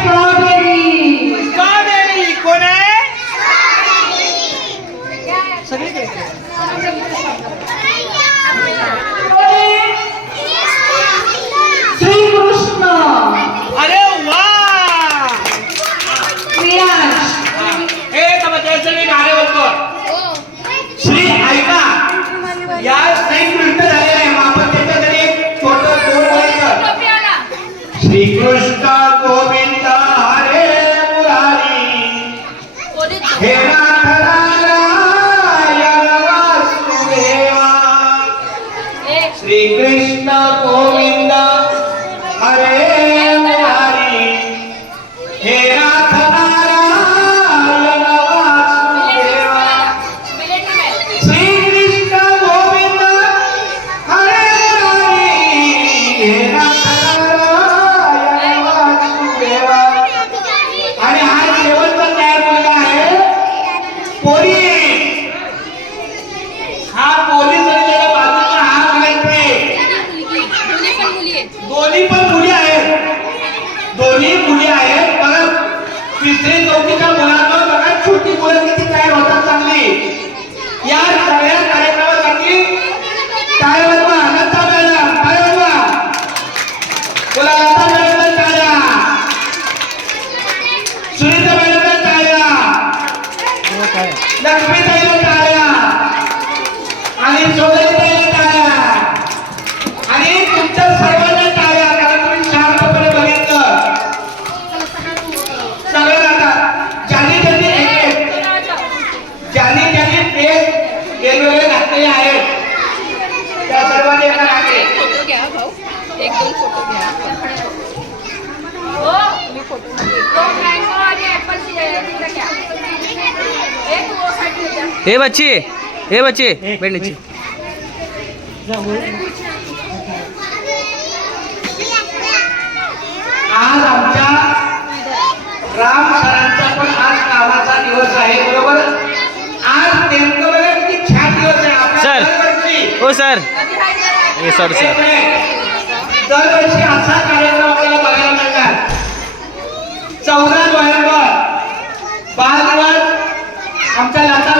Strawberry कोण आहे? सगळीकडे श्रीकृष्ण. अरे वा हे त्याचं मी गाणे बोलतो. श्री ऐका या श्रीकृष्ण झालेला आहे मग आपण त्याच्याकडे एक छोटं बोल बोलायचं. श्रीकृष्ण गोविंद हरे मुरारी हे नाथ नारायण वासुदेवा. श्रीकृष्ण गोविंद हरे मुरारी हे नाथ नारायण वासुदेवा. श्रीकृष्ण गोविंद हरे मुरारी हे नाथ नारायण वासुदेवा. आणि हा शेवटचा तयार मुलगा आहे पोरी. हा पोलीस आणि त्याच्या बाजूचा हा मिलिटरी. दोन्ही पण मुली आहेत. दोन्ही मुली आहेत. बघा तिसरी चौथीच्या मुलांना बघा छोटी मुलं किती तयार होतात चांगली. या सगळ्या कार्यक्रमासाठी टाळ्या वाजवा. लता मॅडम टाळ्या वाजवा. बोला लता मॅडम टाळ्या. सुनीता मॅडम टाळ्या. लक्ष्मी ताईला टाळ्या. आणि सोनाली ताईला टाळ्या. आणि तुमच्या सर्वांना टाळ्या कारण तुम्ही शांतपणे बघितलं. सगळ्यांना ज्यांनी ड्रेस वेगवेगळे घातलेले आहेत त्या सर्वांनी एका राखे. फोटो घ्या भाऊ. एक दोन फोटो घ्या. मी फोटो हे बच्चे बैठ नीचे. आज आमच्या राम सरांचा पण आज कामाचा दिवस आहे बरोबर. आज नेमकं बघा किती छान दिवस आहे आपल्या सर. दरवर्षी. हो सर. हे सर सर दरवर्षी असा कार्यक्रम आपल्याला बघायला मिळतात. 14 नोव्हेंबर बालदिवस आमच्या लता